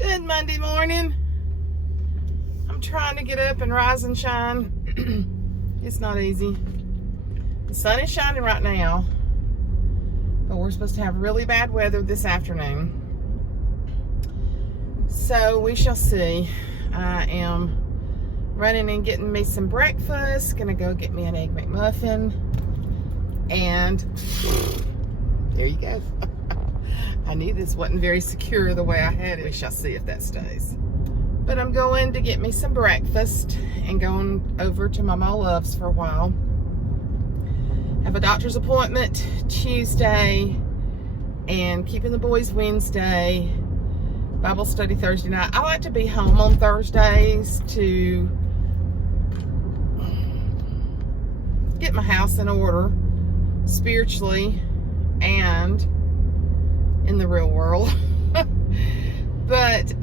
Good Monday morning. I'm trying to get up and rise and shine. It's not easy. The sun is shining right now, but we're supposed to have really bad weather this afternoon. So we shall see. I am running and getting me some breakfast. Gonna go get me an Egg McMuffin. And there you go. I knew this wasn't very secure the way I had it. We shall see if that stays. But I'm going to get me some breakfast and going over to Mama Love's for a while. Have a doctor's appointment Tuesday and keeping the boys Wednesday. Bible study Thursday night. I like to be home on Thursdays to get my house in order spiritually and in the real world. But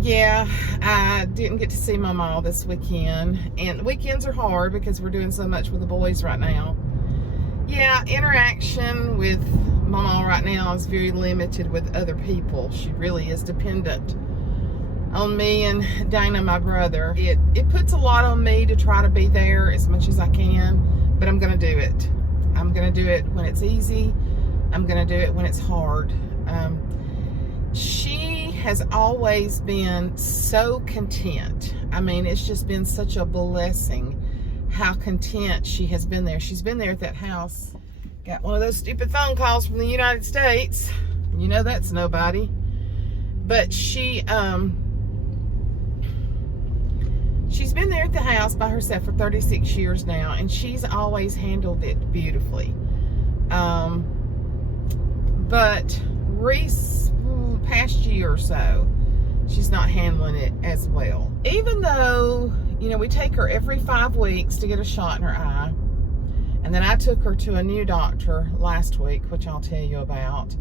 yeah, I didn't get to see my mom this weekend, and the weekends are hard because we're doing so much with the boys right now. Yeah, interaction with Mama right now is very limited with other people. She really is dependent on me and Dana, my brother. It puts a lot on me to try to be there as much as I can, but I'm gonna do it. I'm gonna do it when it's easy. I'm gonna do it when it's hard. She has always been so content. I mean, it's just been such a blessing how content she has been there. She's been there at that house. Got one of those stupid phone calls from the United States. You know that's nobody. But she's been there at the house by herself for 36 years now, and she's always handled it beautifully. But past year or so, she's not handling it as well. Even though, you know, we take her every 5 weeks to get a shot in her eye. And then I took her to a new doctor last week, which I'll tell you about.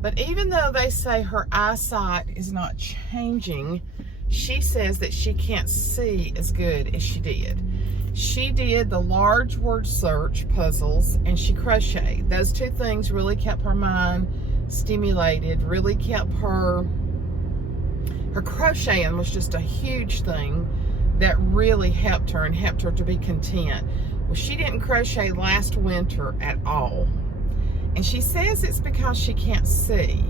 But even though they say her eyesight is not changing, she says that she can't see as good as she did. She did the large word search puzzles and she crocheted. Those two things really kept her mind stimulated, really kept her crocheting was just a huge thing that really helped her and helped her to be content. Well, she didn't crochet last winter at all. And she says it's because she can't see.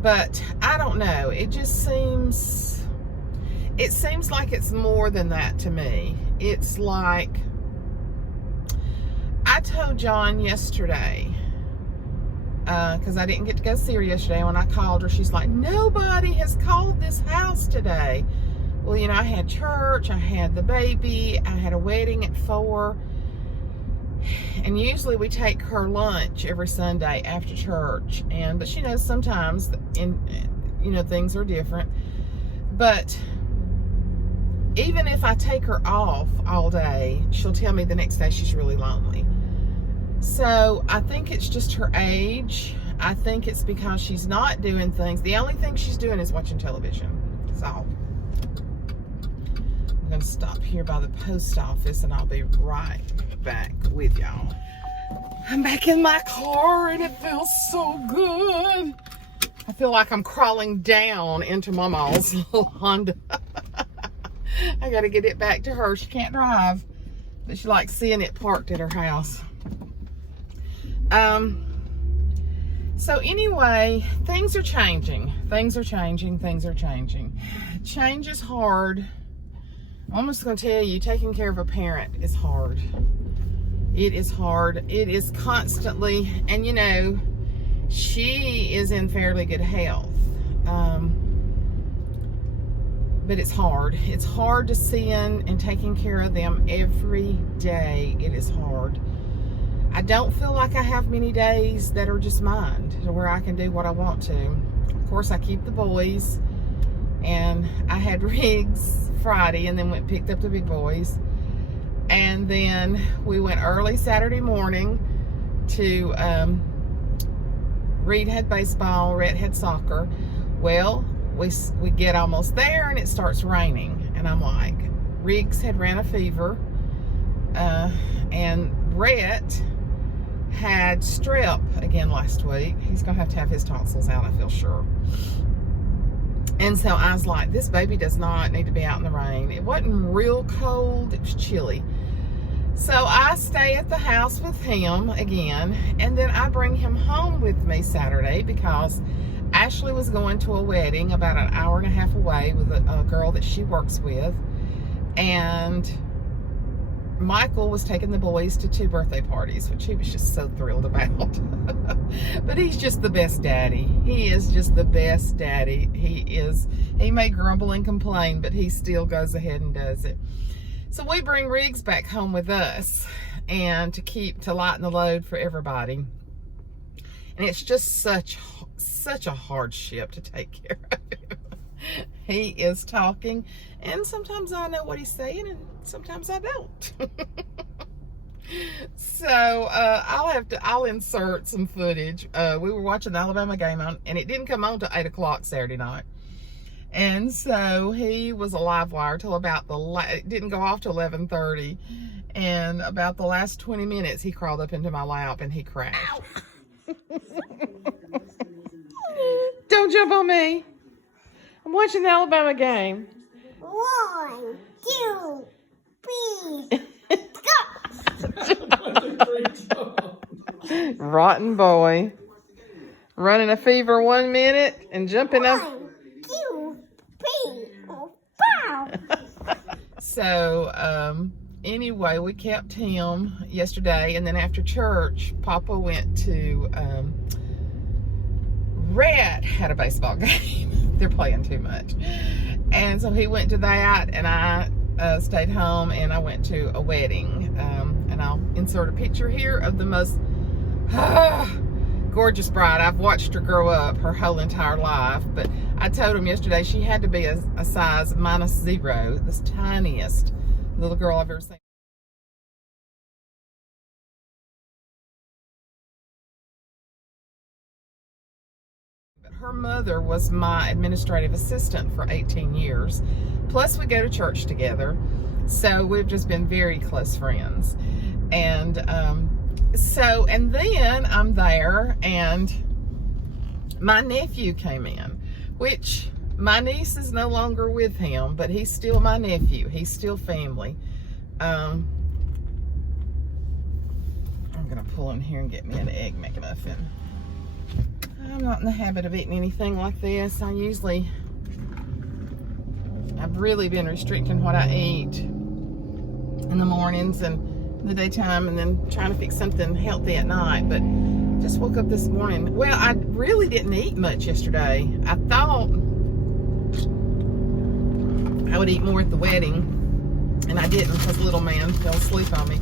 But I don't know. It seems like it's more than that to me. It's like, I told John yesterday, because I didn't get to go see her yesterday. When I called her, she's like, nobody has called this house today. Well, you know, I had church, I had the baby, I had a wedding at 4. And usually we take her lunch every Sunday after church. But she knows sometimes, things are different. But even if I take her off all day, she'll tell me the next day she's really lonely. So I think it's just her age. I think it's because she's not doing things. The only thing she's doing is watching television. That's all. I'm going to stop here by the post office and I'll be right back with y'all. I'm back in my car and it feels so good. I feel like I'm crawling down into Mama's little Honda. I got to get it back to her. She can't drive, but she likes seeing it parked at her house. So anyway, things are changing. Things are changing. Change is hard. I'm just going to tell you, taking care of a parent is hard. It is hard. It is constantly, and you know, she is in fairly good health. But it's hard. It's hard to see and taking care of them every day. It is hard. I don't feel like I have many days that are just mine, where I can do what I want to. Of course, I keep the boys, and I had Riggs Friday, and then went and picked up the big boys. And then we went early Saturday morning to, Reed had baseball, Rhett had soccer. Well, we get almost there and it starts raining. And I'm like, Riggs had ran a fever, and Rhett had strep again last week. He's gonna have to have his tonsils out, I feel sure. And so I was like, this baby does not need to be out in the rain. It wasn't real cold, it was chilly. So I stay at the house with him again, and then I bring him home with me Saturday because Ashley was going to a wedding about an hour and a half away with a girl that she works with, and Michael was taking the boys to 2 birthday parties, which he was just so thrilled about. But he's just the best daddy. He is just the best daddy. He may grumble and complain, but he still goes ahead and does it. So we bring Riggs back home with us, and to lighten the load for everybody. And it's just such a hardship to take care of him. He is talking, and sometimes I know what he's saying, and sometimes I don't. So I'll insert some footage. We were watching the Alabama game and it didn't come on till 8 o'clock Saturday night. And so he was a live wire till about it didn't go off till 11:30. And about the last 20 minutes, he crawled up into my lap and he crashed. Don't jump on me. I'm watching the Alabama game. 1, 2, 3, go! Rotten boy. Running a fever 1 minute and jumping up. 1, 2, 3, 4, 5. So, anyway, we kept him yesterday, and then after church, Papa went to, Red had a baseball game. They're playing too much. And so he went to that, and I stayed home, and I went to a wedding. And I'll insert a picture here of the most gorgeous bride. I've watched her grow up her whole entire life, but I told him yesterday she had to be a size -0, this tiniest little girl I've ever seen. Her mother was my administrative assistant for 18 years. Plus, we go to church together. So we've just been very close friends. And and then I'm there, and my nephew came in, which my niece is no longer with him, but he's still my nephew. He's still family. I'm going to pull in here and get me an Egg McMuffin. I'm not in the habit of eating anything like this. I've really been restricting what I eat in the mornings and in the daytime, and then trying to fix something healthy at night. But just woke up this morning. Well, I really didn't eat much yesterday. I thought I would eat more at the wedding, and I didn't because little man fell asleep on me.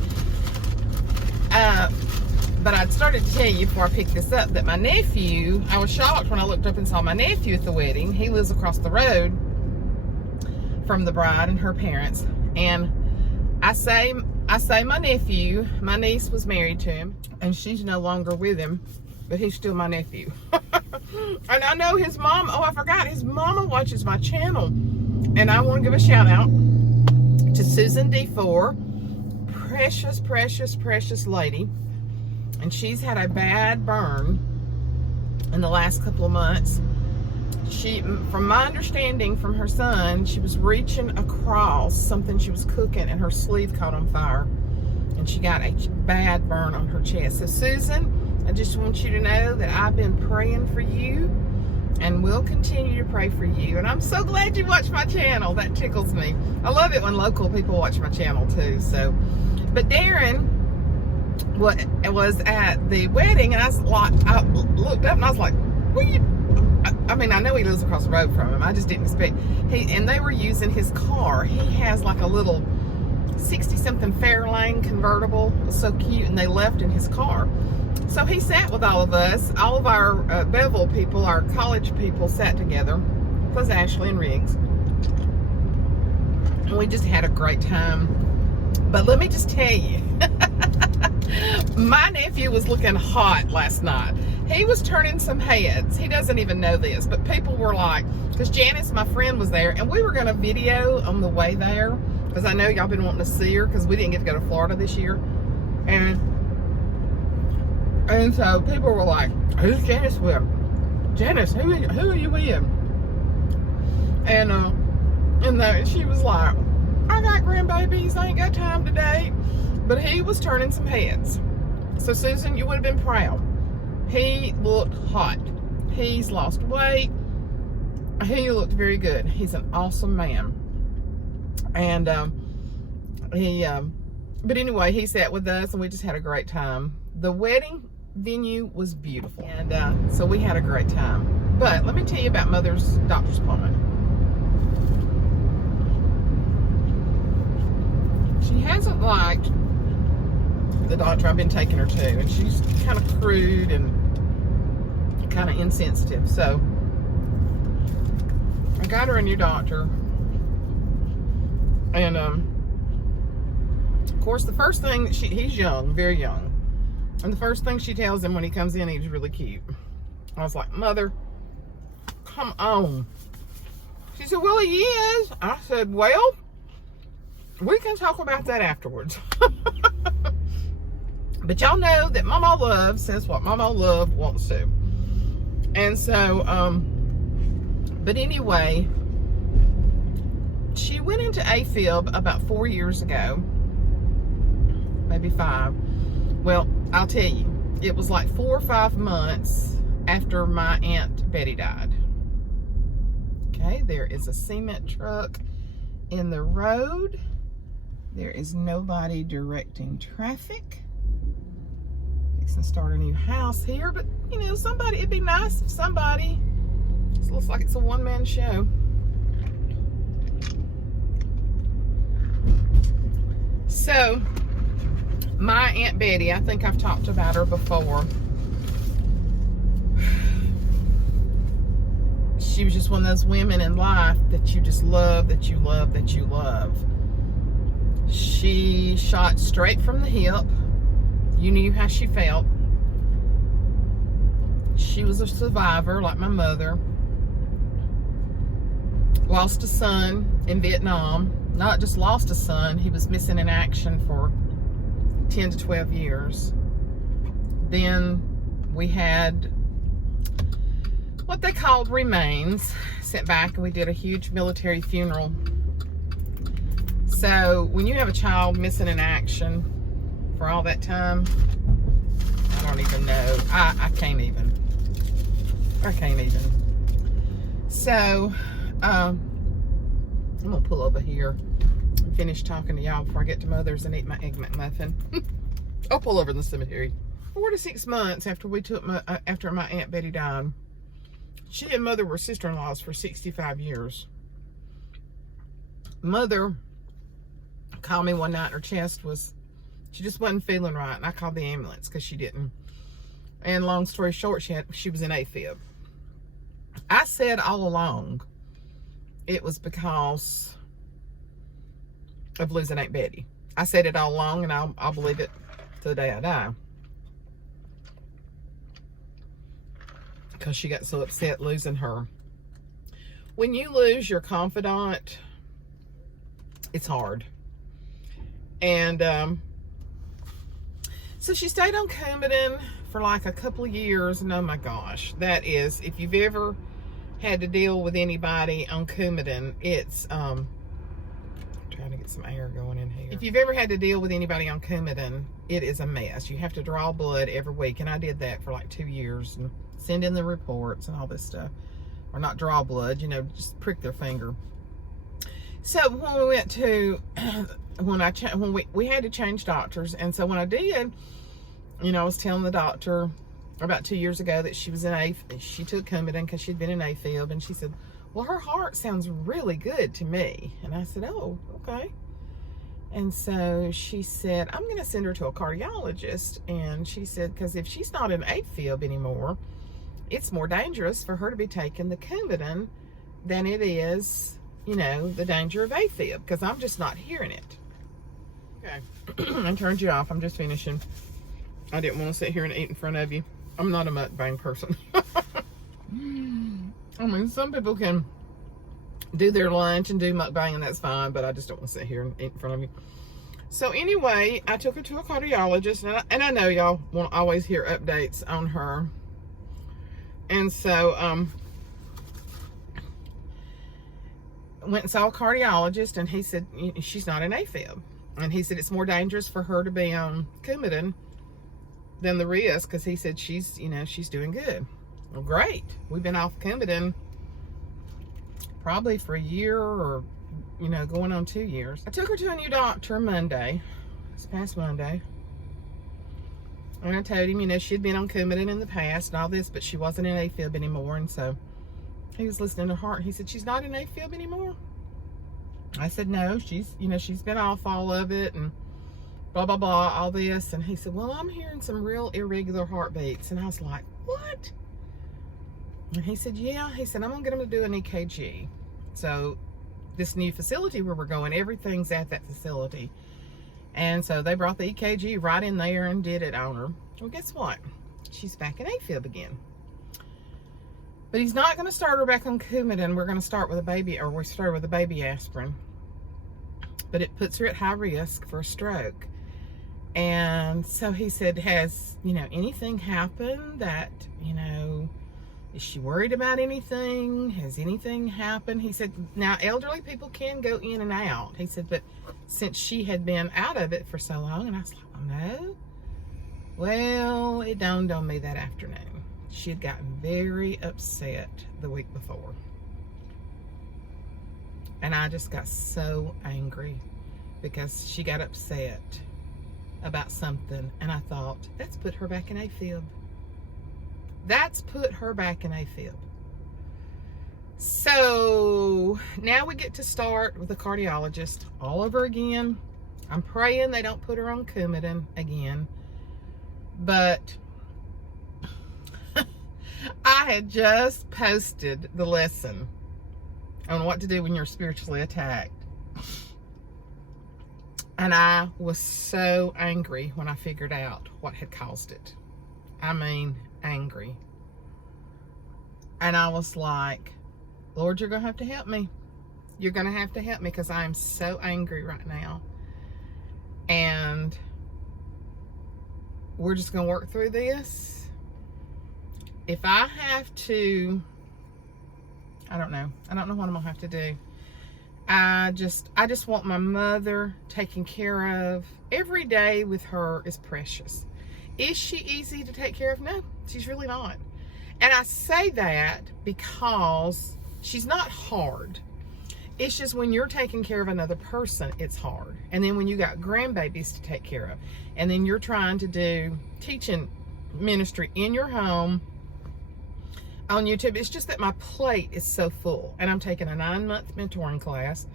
But I'd started to tell you before I picked this up that my nephew, I was shocked when I looked up and saw my nephew at the wedding. He lives across the road from the bride and her parents. And I say my nephew, my niece was married to him, and she's no longer with him, but he's still my nephew. And I know his mom, I forgot, his mama watches my channel. And I want to give a shout out to Susan D4, precious, precious, precious lady. And she's had a bad burn in the last couple of months. She, from my understanding from her son, she was reaching across something she was cooking, and her sleeve caught on fire, and she got a bad burn on her chest. So Susan, I just want you to know that I've been praying for you, and will continue to pray for you. And I'm so glad you watch my channel. That tickles me. I love it when local people watch my channel too. So, but Darren was at the wedding, and I looked up and I was like, I mean, I know he lives across the road from him. I just didn't expect. And they were using his car. He has like a little 60-something Fairlane convertible. It was so cute, and they left in his car. So he sat with all of us. All of our Bevel people, our college people, sat together, plus Ashley and Riggs. And we just had a great time. But let me just tell you, my nephew was looking hot last night. He was turning some heads. He doesn't even know this, but people were like, because Janice, my friend, was there, and we were going to video on the way there, because I know y'all been wanting to see her, because we didn't get to go to Florida this year. And And so people were like, who's Janice with? Janice, who are you with? And she was like, I got grandbabies, I ain't got time to date. But he was turning some heads. So Susan, you would have been proud. He looked hot. He's lost weight. He looked very good. He's an awesome man. And but anyway, he sat with us and we just had a great time. The wedding venue was beautiful. And so we had a great time. But let me tell you about Mother's doctor's appointment. She hasn't liked the doctor I've been taking her to, and she's kind of crude and kind of insensitive. So I got her a new doctor, and of course the first thing, he's young, very young, and the first thing she tells him when he comes in, he's really cute. I was like, Mother, come on. She said, well, he is. I said, well, we can talk about that afterwards. But y'all know that Mama Love says what Mama Love wants to. And so, but anyway, she went into AFib about 4 years ago, maybe 5. Well, I'll tell you, it was like 4 or 5 months after my Aunt Betty died. Okay, there is a cement truck in the road. There is nobody directing traffic. And start a new house here, but you know, somebody, it'd be nice if somebody, it looks like it's a one-man show. So my Aunt Betty, I think I've talked about her before. She was just one of those women in life that you just love, that you love, that you love. She shot straight from the hip. You knew how she felt. She was a survivor, like my mother. Lost a son in Vietnam. Not just lost a son, he was missing in action for 10 to 12 years. Then we had what they called remains sent back, and we did a huge military funeral. So when you have a child missing in action for all that time, I don't even know. I can't even. So, I'm gonna pull over here and finish talking to y'all before I get to Mother's and eat my Egg McMuffin. I'll pull over in the cemetery. 4 to 6 months after after my Aunt Betty died. She and Mother were sister-in-laws for 65 years. Mother called me one night, her chest was, she just wasn't feeling right, and I called the ambulance because she didn't. And long story short, she was in AFib. I said all along it was because of losing Aunt Betty. I said it all along, and I'll believe it to the day I die. Because she got so upset losing her. When you lose your confidant, it's hard. And so she stayed on Coumadin for like a couple of years, and oh my gosh, that is, if you've ever had to deal with anybody on Coumadin, it's trying to get some air going in here. If you've ever had to deal with anybody on Coumadin, it is a mess. You have to draw blood every week, and I did that for like 2 years and send in the reports and all this stuff. Or not draw blood, you know, just prick their finger. So when we went to when we had to change doctors, and so when I did, you know, I was telling the doctor about 2 years ago that she was she took Coumadin because she'd been in AFib, and she said, well, her heart sounds really good to me. And I said, oh, okay. And so she said, I'm going to send her to a cardiologist. And she said, because if she's not in AFib anymore, it's more dangerous for her to be taking the Coumadin than it is, you know, the danger of AFib, because I'm just not hearing it. Okay, I turned you off. I'm just finishing. I didn't want to sit here and eat in front of you. I'm not a mukbang person. I mean, some people can do their lunch and do mukbang, and that's fine, but I just don't want to sit here and eat in front of you. So anyway, I took her to a cardiologist, and I know y'all won't always hear updates on her. And so, went and saw a cardiologist, and he said she's not an AFib. And he said it's more dangerous for her to be on Coumadin than the risk, because he said she's doing good. Well, great. We've been off Coumadin probably for a year, or going on 2 years. I took her to a new doctor Monday, this past Monday. And I told him, she'd been on Coumadin in the past and all this, but she wasn't in AFib anymore. And so he was listening to her heart. He said, she's not in AFib anymore? I said, no, she's been off all of it and blah, blah, blah, all this. And he said, well, I'm hearing some real irregular heartbeats. And I was like, what? And he said, yeah. He said, I'm going to get them to do an EKG. So this new facility where we're going, everything's at that facility. And so they brought the EKG right in there and did it on her. Well, guess what? She's back in AFib again. But he's not going to start her back on Coumadin. We're going to start with a baby, or we start with a baby aspirin. But it puts her at high risk for a stroke. And so he said, has, anything happened that, is she worried about anything? Has anything happened? He said, now elderly people can go in and out. He said, but since she had been out of it for so long, and I was like, oh no. Well, it dawned on me that afternoon. She had gotten very upset the week before. And I just got so angry because she got upset about something. And I thought, that's put her back in AFib. That's put her back in AFib. So now we get to start with the cardiologist all over again. I'm praying they don't put her on Coumadin again. But I had just posted the lesson on what to do when you're spiritually attacked. And I was so angry when I figured out what had caused it. I mean, angry. And I was like, Lord, you're going to have to help me. You're going to have to help me because I am so angry right now. And we're just going to work through this. If I have to, I don't know what I'm going to have to do. I just want my mother taken care of. Every day with her is precious. Is she easy to take care of? No, she's really not. And I say that because she's not hard. It's just when you're taking care of another person, it's hard. And then when you got grandbabies to take care of, and then you're trying to do teaching ministry in your home, on YouTube, it's just that my plate is so full, and I'm taking a 9-month mentoring class.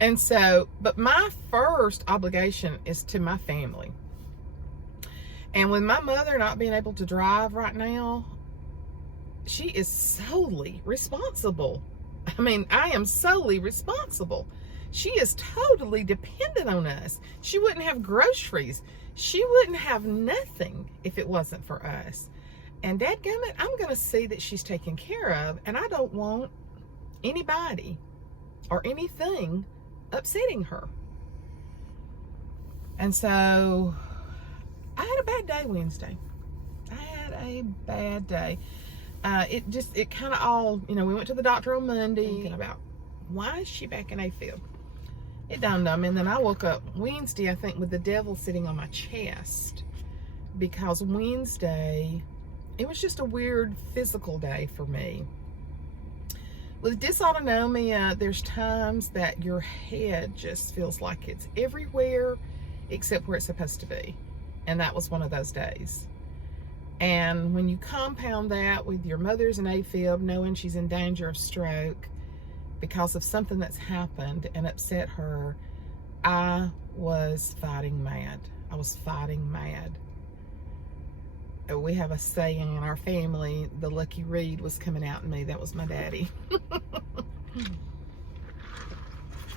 And so, but my first obligation is to my family. And with my mother not being able to drive right now, she is solely responsible. I mean, I am solely responsible. She is totally dependent on us. She wouldn't have groceries. She wouldn't have nothing if it wasn't for us. And dadgummit, I'm going to see that she's taken care of, and I don't want anybody or anything upsetting her. And so I had a bad day Wednesday. I had a bad day. It kind of all, we went to the doctor on Monday thinking about, why is she back in AFib? It dawned on me, and then I woke up Wednesday, I think, with the devil sitting on my chest, because Wednesday, it was just a weird physical day for me. With dysautonomia, there's times that your head just feels like it's everywhere except where it's supposed to be. And that was one of those days. And when you compound that with your mother's in AFib, knowing she's in danger of stroke because of something that's happened and upset her, I was fighting mad. I was fighting mad. We have a saying in our family, the lucky reed was coming out in me. That was my daddy.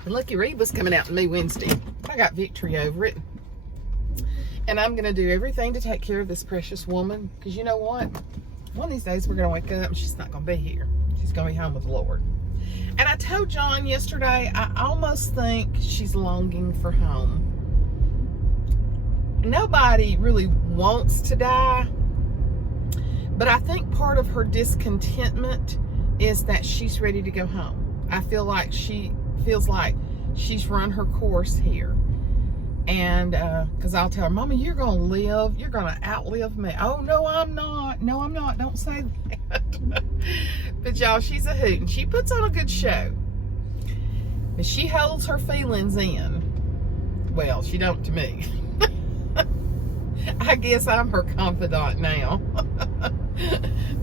The lucky reed was coming out in me Wednesday. I got victory over it. And I'm going to do everything to take care of this precious woman. Because you know what? One of these days we're going to wake up and she's not going to be here. She's going to be home with the Lord. And I told John yesterday, I almost think she's longing for home. nobody really wants to die, but I think part of her discontentment is that she's ready to go home. I feel like she feels like she's run her course here. And because I'll tell her, Mama, you're going to live. You're going to outlive me. Oh, no, I'm not. No, I'm not. Don't say that. But y'all, she's a hoot. And she puts on a good show. But she holds her feelings in. Well, she don't to me. I guess I'm her confidant now.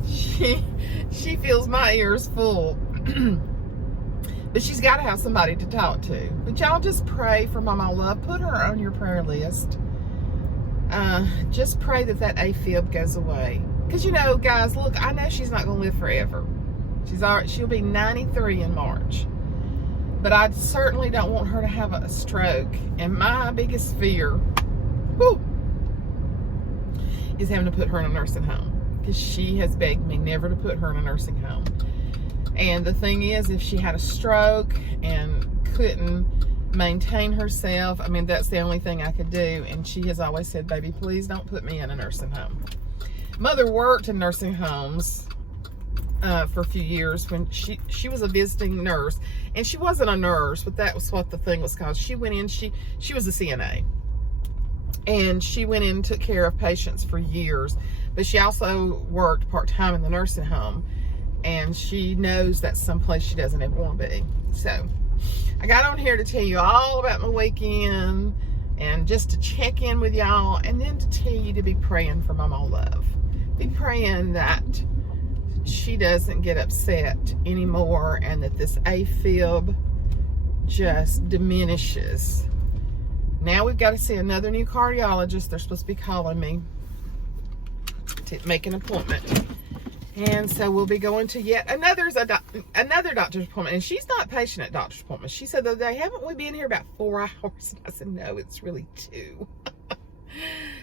She feels my ears full. But she's got to have somebody to talk to. But y'all just pray for Mama Love. Put her on your prayer list. Just pray that AFib goes away. Because, you know, guys, look, I know she's not going to live forever. She'll be 93 in March. But I certainly don't want her to have a stroke. And my biggest fear is having to put her in a nursing home. Because she has begged me never to put her in a nursing home. And the thing is, if she had a stroke and couldn't maintain herself, I mean, that's the only thing I could do. And she has always said, baby, please don't put me in a nursing home. Mother worked in nursing homes for a few years when she was a visiting nurse. And she wasn't a nurse, but that was what the thing was called. She went in, she was a CNA. And she went in and took care of patients for years. But she also worked part-time in the nursing home. And she knows that's someplace she doesn't ever want to be. So, I got on here to tell you all about my weekend. And just to check in with y'all. And then to tell you to be praying for Mama Love. Be praying that she doesn't get upset anymore. And that this AFib just diminishes. Now we've got to see another new cardiologist. They're supposed to be calling me to make an appointment. And so we'll be going to yet another doctor's appointment. And she's not patient at doctor's appointments. She said the other day, haven't we been here about 4 hours? And I said, no, it's really 2.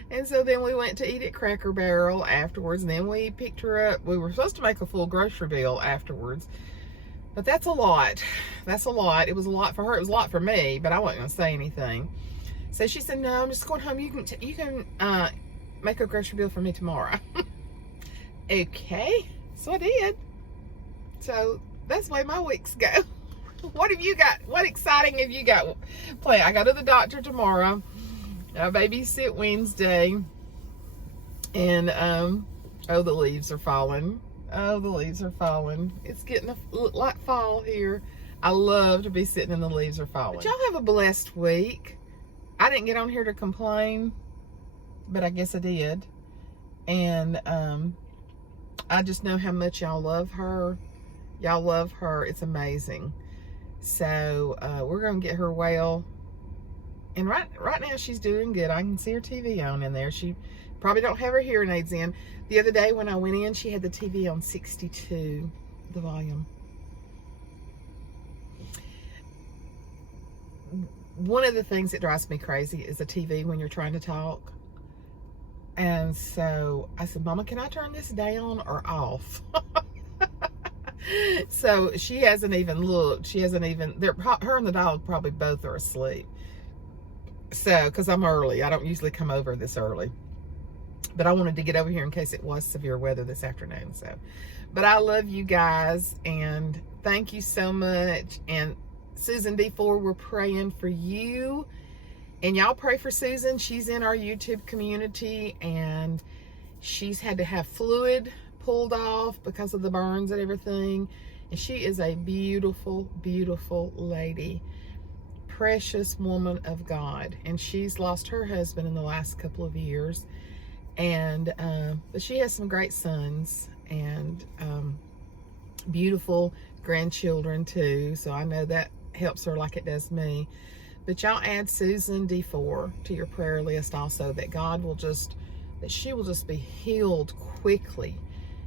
And so then we went to eat at Cracker Barrel afterwards. And then we picked her up. We were supposed to make a full grocery bill afterwards. But that's a lot. That's a lot. It was a lot for her. It was a lot for me. But I wasn't going to say anything. So she said, no, I'm just going home. You can make a grocery bill for me tomorrow. Okay, so I did. So that's the way my weeks go. What have you got? What exciting have you got planned? I go to the doctor tomorrow. I babysit Wednesday. And, oh, the leaves are falling. Oh, the leaves are falling. It's getting like fall here. I love to be sitting and the leaves are falling. But y'all have a blessed week. I didn't get on here to complain, but I guess I did. And, I just know how much y'all love her. Y'all love her. It's amazing. So, we're going to get her well. And right now she's doing good. I can see her TV on in there. She probably don't have her hearing aids in. The other day when I went in, she had the TV on 62, the volume. One of the things that drives me crazy is the TV when you're trying to talk. And so I said, Mama, can I turn this down or off? So she hasn't even looked. She hasn't even, her and the dog probably both are asleep. So, because I'm early. I don't usually come over this early. But I wanted to get over here in case it was severe weather this afternoon. So, but I love you guys. And thank you so much. And Susan D4, we're praying for you. And y'all pray for Susan. She's in our YouTube community and she's had to have fluid pulled off because of the burns and everything. And she is a beautiful, beautiful lady. Precious woman of God. And she's lost her husband in the last couple of years. And but she has some great sons and beautiful grandchildren too. So I know that helps her like it does me. But y'all add Susan D4 to your prayer list also, that God will just, that she will just be healed quickly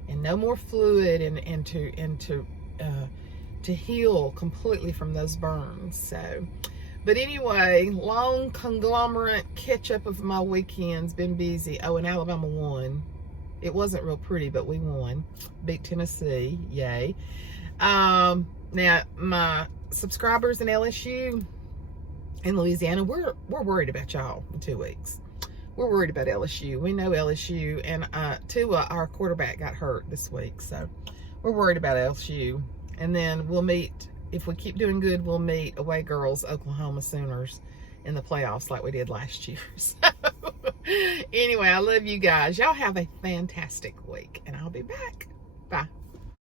and no more fluid and to heal completely from those burns. So, but anyway, long conglomerate catch up of my weekends, been busy. Oh, and Alabama won. It wasn't real pretty, but we won. Beat Tennessee, yay. Now my subscribers in LSU in Louisiana, we're worried about y'all in 2 weeks. we're worried about LSU. We know LSU, and Tua, our quarterback, got hurt this week, so we're worried about LSU. And then we'll meet, if we keep doing good, we'll meet away girls, Oklahoma Sooners, in the playoffs like we did last year. So anyway, I love you guys. Y'all have a fantastic week, and I'll be back. Bye.